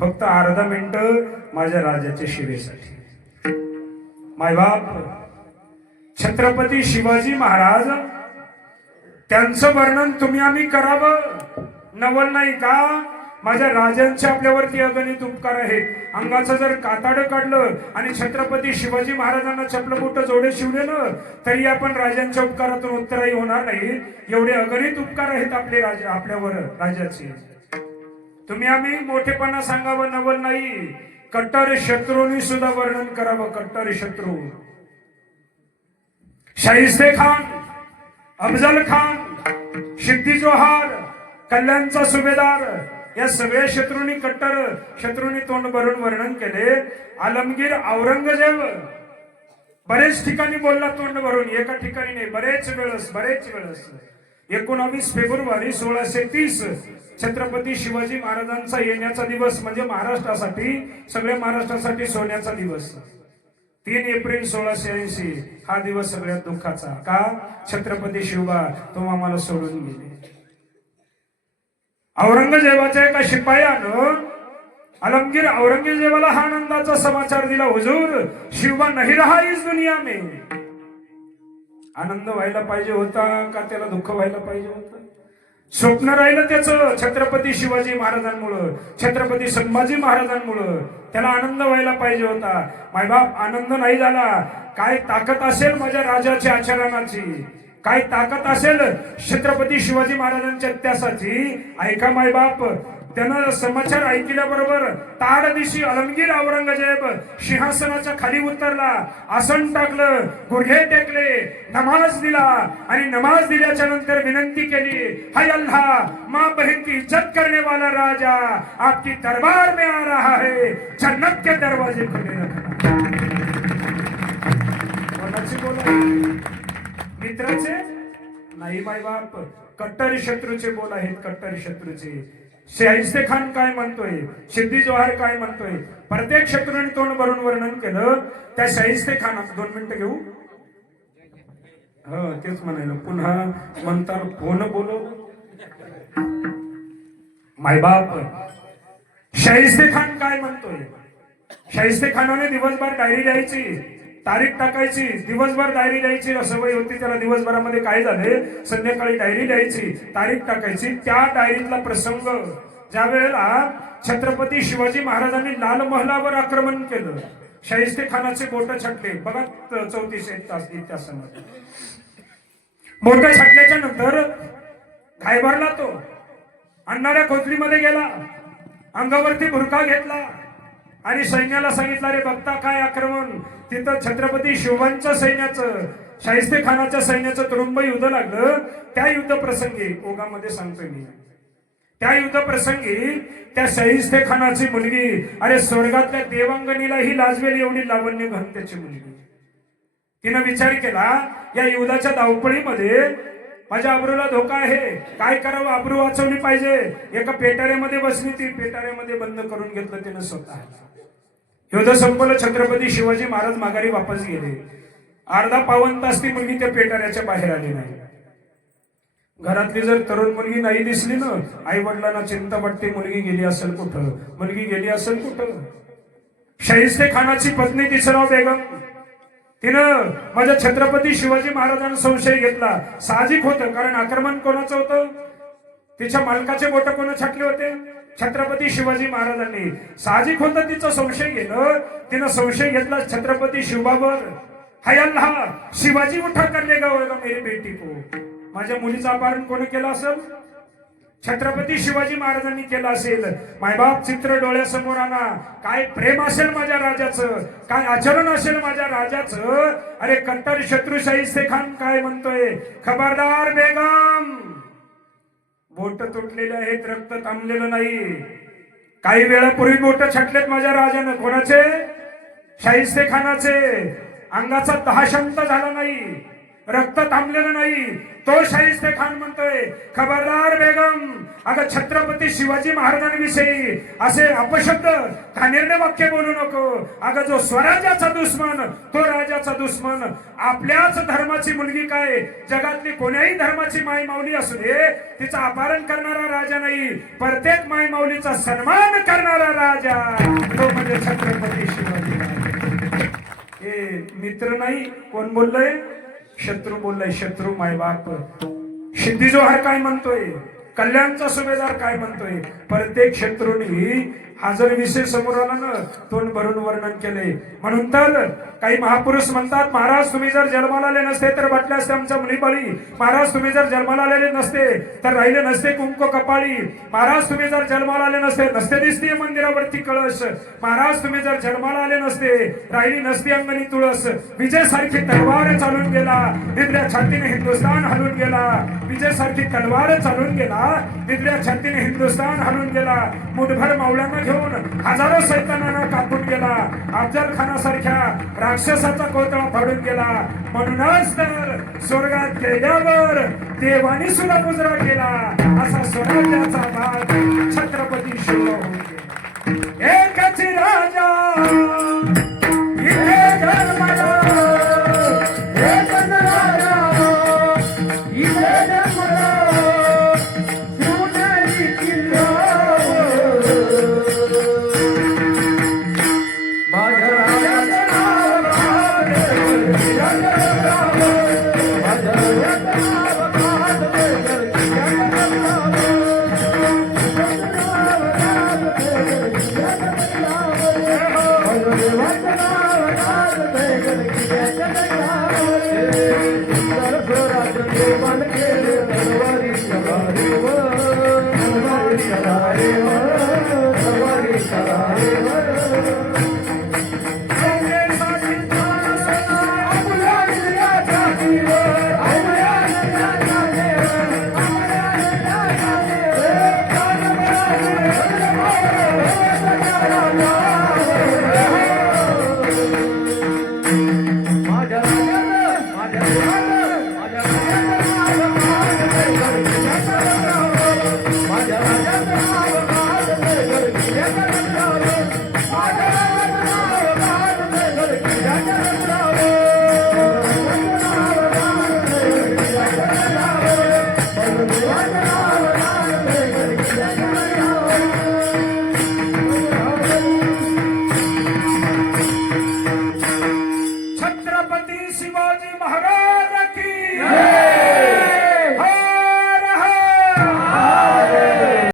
फक्त अर्धा मिनिट माझ्या राजाच्या शिवेसाठी. मायबाप छत्रपती शिवाजी महाराज त्यांचं वर्णन तुम्ही आम्ही करावं? नवल नाही का? माझ्या राजांचे आपल्यावरती अगणित उपकार आहेत. अंगाचं जर काताड काढलं आणि छत्रपती शिवाजी महाराजांना चपलबुट जोडे शिवले ना तरी आपण राजांच्या उपकारातून उत्तरही होणार नाही. एवढे अगणित उपकार आहेत आपले राजा आपल्यावर राजाचे. तुम्ही आम्ही मोठेपणा सांगावं नवल नाही. कट्टर शत्रूंनी सुद्धा वर्णन करावं कट्टर शत्रू. शाहिस्ते खान अफजल खान सिद्धी जोहार कल्याणचा सुभेदार या सगळ्या शत्रूंनी कट्टर शत्रूंनी तोंड भरून वर्णन केले. आलमगीर औरंगजेब बरेच ठिकाणी बोलला तोंड भरून. एका ठिकाणी नाही बरेच वेळस बरेच वेळस. एकोणावीस फेब्रुवारी सोळाशे तीस छत्रपती शिवाजी महाराजांचा येण्याचा दिवस म्हणजे महाराष्ट्रासाठी सगळ्या महाराष्ट्रासाठी सोन्याचा दिवस. तीन एप्रिल सोळाशे ऐंशी हा दिवस सगळ्यात दुःखाचा. का? छत्रपती शिवबा तो आम्हाला सोडून गेले. औरंगजेबाच्या एका शिपायानं आलमगीर औरंगजेबाला हा आनंदाचा समाचार दिला हुजूर शिवबा नाही रहा इस दुनिया में. आनंद व्हायला पाहिजे होता का त्याला दुःख व्हायला पाहिजे होता? स्वप्न राहिलं त्याचं छत्रपती शिवाजी महाराजांमुळं छत्रपती संभाजी महाराजांमुळं. त्याला आनंद व्हायला पाहिजे होता. मायबाप आनंद नाही झाला. काय ताकद असेल माझ्या राजाच्या आचरणाची? काय ताकद असेल छत्रपती शिवाजी महाराजांच्या इतिहासाची ऐका मायबाप त्यानं समाचार ऐकल्याबरोबर ताड दिशी अलमगीर औरंगजेब सिंहासनाच्या खाली उतरला आसन टाकलं गुडघे टेकले नमाज दिला आणि नमाज दिल्याच्या नंतर विनंती केली हाय अल्लाह माँ बहन की इज्जत करने वाला राजा आपकी दरबार में आ रहा है जन्नत के दरवाजे खुले मित्राचे? नाही माय बाप कट्टर शत्रूचे बोल आहेत कट्टर शत्रूचे. शाहिस्ते खान काय म्हणतोय? सिद्धी जोहार काय म्हणतोय? प्रत्येक शत्रूने तोंड भरून वर्णन केलं. त्या शाहिस्ते खान दोन मिनिटं घेऊ. हो तेच म्हणायला. पुन्हा म्हणतात फोन बोलो. मायबाप शाहिस्ते खान काय म्हणतोय? शाहिस्ते खानाने दिवसभर डायरी लिहायची. तारीख टाकायची दिवसभर डायरी लिहायची सवय होती त्याला दिवसभरामध्ये काय झाले? संध्याकाळी डायरी लिहायची तारीख टाकायची. त्या डायरीतला प्रसंग ज्या वेळेला छत्रपती शिवाजी महाराजांनी लाल महलावर आक्रमण केलं शाहिस्ते खानाचे बोट छाटले. बघा चौतीस एक तास इतिहासामध्ये बोट छाटल्याच्या नंतर घायभरला तो अण्णाऱ्या कोथळीमध्ये गेला. अंगावरती भुरका घेतला. आणि सैन्याला सांगितलं रे बघता काय आक्रमण. तिथं छत्रपती शिवांच्या सैन्याचं शाहिस्ते खानाच्या सैन्याचं तुरुंब युद्ध लागलं. त्या युद्ध प्रसंगी ओगामध्ये सांगतोय मी. त्या युद्ध प्रसंगी त्या शाहिस्ते खानाची मुलगी अरे स्वर्गातल्या देवांगणीला ही लाजवेल एवढी लावण्य घन त्याची मुलगी. तिनं विचार केला या युद्धाच्या धावपळीमध्ये माझ्या अब्रूला धोका आहे. काय करावं? अब्रू वाचवली पाहिजे. एका पेटाऱ्यामध्ये बसली ती. पेटाऱ्यामध्ये बंद करून घेतलं तिनं स्वतः युद्ध संपलं. छत्रपती शिवाजी महाराज माघारी वापस गेले. अर्धा पावन तास ती मुलगी त्या पेटाऱ्याच्या बाहेर आली नाही. घरातली जर तरुण मुलगी नाही दिसली ना आई वडिलांना चिंता वाटते मुलगी गेली असेल कुठं? मुलगी गेली असेल कुठं? शाहिस्ते खानाची पत्नी तिसराव बेगम. तिनं माझ्या छत्रपती शिवाजी महाराजांना संशय घेतला. साहजिक होतं कारण आक्रमण कोणाचं होतं? तिच्या मालकाचे बोट कोण छाटले होते? छत्रपती शिवाजी महाराजांनी. साहजिक होतं तिचं संशय गेलं तिनं संशय घेतला छत्रपती शिवबावर हाय शिवाजी उठा करणे का मेरी बेटी को माझ्या मुलीचं अपहरण कोणी केलं असेल? छत्रपती शिवाजी महाराजांनी केलं असेल. मायबाप चित्र डोळ्यासमोर आणा. काय प्रेम असेल माझ्या राजाचं? काय आचरण असेल माझ्या राजाचं? अरे कंटर शत्रुशाही खान काय म्हणतोय? खबरदार बेगम! बोट तुटलेले आहेत रक्त थांबलेलं नाही. काही वेळापूर्वी बोट छटलेत माझ्या राजानं. कोणाचे? शाहिस्ते खानाचे अंगाचा दहाशंत झाला नाही. रक्त थांबलेलं नाही. तो शाहिस्ते खान म्हणतोय खबरदार बेगम अगं छत्रपती शिवाजी महाराजांविषयी असे अपशब्द खानेरने वाक्य बोलू नको. अगं जो स्वराज्याचा दुश्मन तो धर्माचा दुश्मन. आपल्याच धर्माची मुलगी काय? जगातली कोण्याही धर्माची माई माऊली असू दे तिचं अपहरण करणारा राजा नाही. प्रत्येक माई माऊलीचा सन्मान करणारा राजा. तो म्हणजे छत्रपती शिवाजी हे मित्र नाही? कोण बोललंय? शत्रू बोललाय. शत्रू मायबाप सिद्धी जोहार काय म्हणतोय? कल्याणचा सुभेदार काय म्हणतोय? प्रत्येक शत्रूनी हा जर विषय समोर आला ना तोंड भरून वर्णन केले म्हणून तर काही महापुरुष म्हणतात महाराज तुम्ही जर जन्माला आले नसते तर वाटले असते आमच्या मुलीबाळी महाराज तुम्ही जर जन्माला आलेले नसते तर राहिले नसते कुंको कपाळी. महाराज तुम्ही जर जन्माला आले नसते नसते दिसते मंदिरावरती कळस. महाराज तुम्ही जर जन्माला आले नसते राहिली नसती अंगणी तुळस. विजय सारखी तलवार चालून गेला तिथल्या छातीने हिंदुस्थान हलून गेला. विजय सारखी तलवार चालून गेला तिथल्या छातीने हिंदुस्थान हलून गेला. मुठभर मावळ्यांना घेऊन हजारो सैतानांना कापून गेला. अफजल खानासारख्या राक्षसाचा कोतळा फाडून गेला. म्हणूनच तर स्वर्गात गेल्यावर देवानी सुद्धा मुजरा केला. असा स्वराज्याचा भाग छत्रपती शिव